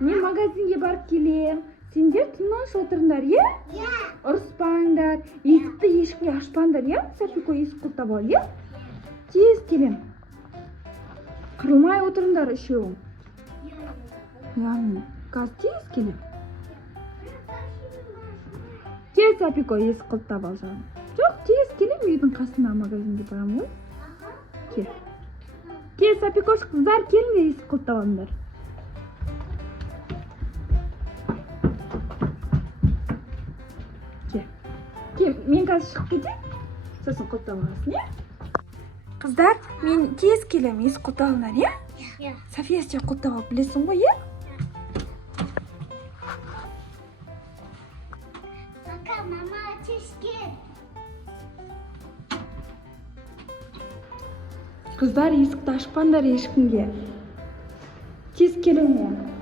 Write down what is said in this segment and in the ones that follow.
Мен магазинге барып келем. Сендер тыныш отырыңдар, е? Ұрыспаңдар. Есікті ешкімге ашпаңдар, е? Сафико есік құлттап ал, е? Тез келем. Қырылмай отырыңдар үшеуің. Яғни, қазір тез келем. Кел, Сафико есік құлттап ал жағын. Жоқ, тез келем, үйдің қасына магазинге барам ғой. Кел. Кел, Сафикош, қыздар, келіңдер есік құлттап алыңдар. Мен қазір шығып кетейін, сосын құлттап аласың, е? Қыздар, мен тез келем, есік құлттап алыңдар, е? София, сен құлттап алып білесің ғой, е? Пока, мама, тез кел. Қыздар, есікті ашпаңдар ешкімге. Тез келіңдер.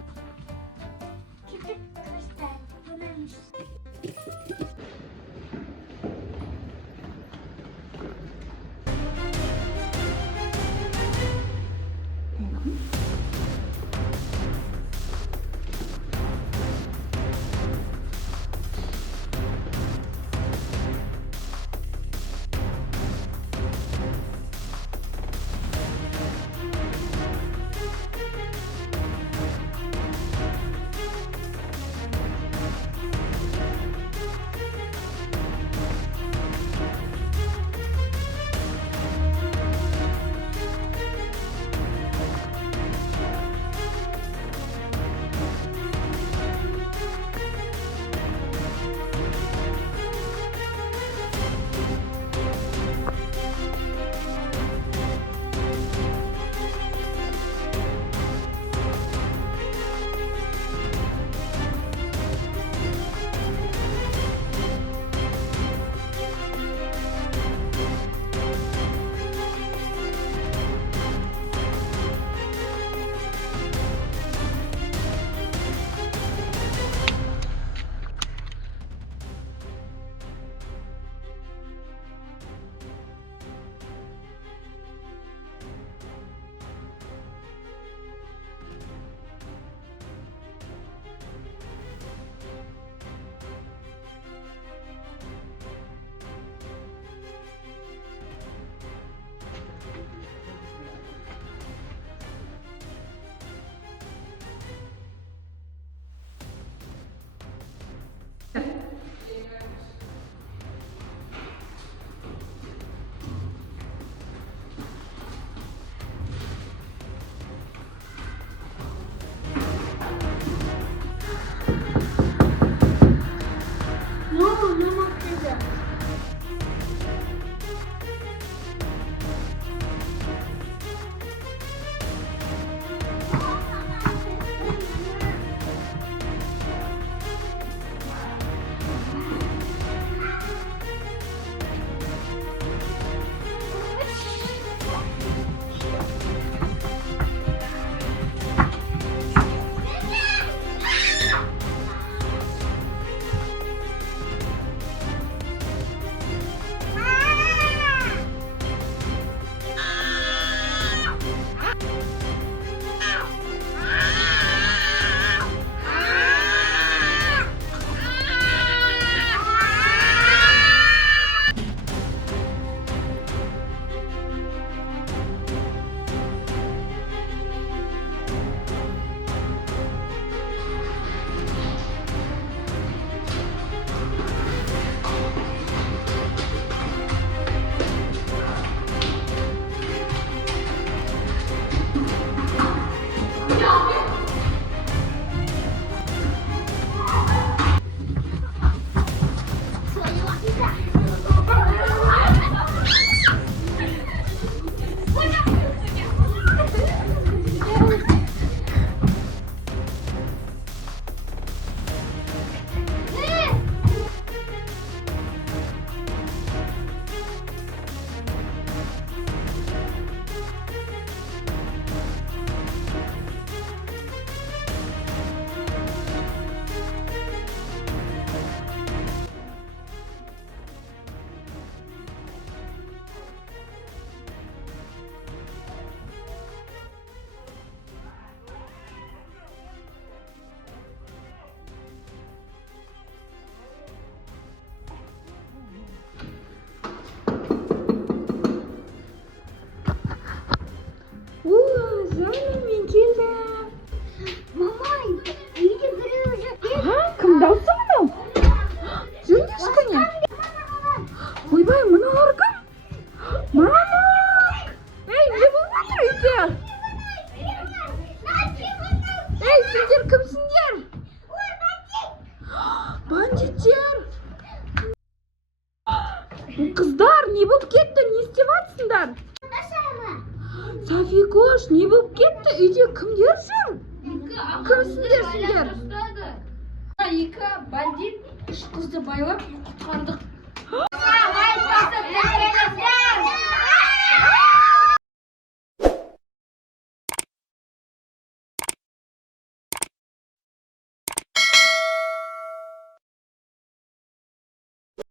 Мама! Ей, не болып жатыр үйде? Ей, сендер кімсіңдер? Бандиттер! Қыздар, не болып кетті? Не істеп жатсыңдар? Софикош, не болып кетті? Үйде кімдер жүр? Кімсіңдер сендер? Екі бандит үш қызды байлап құтқардық.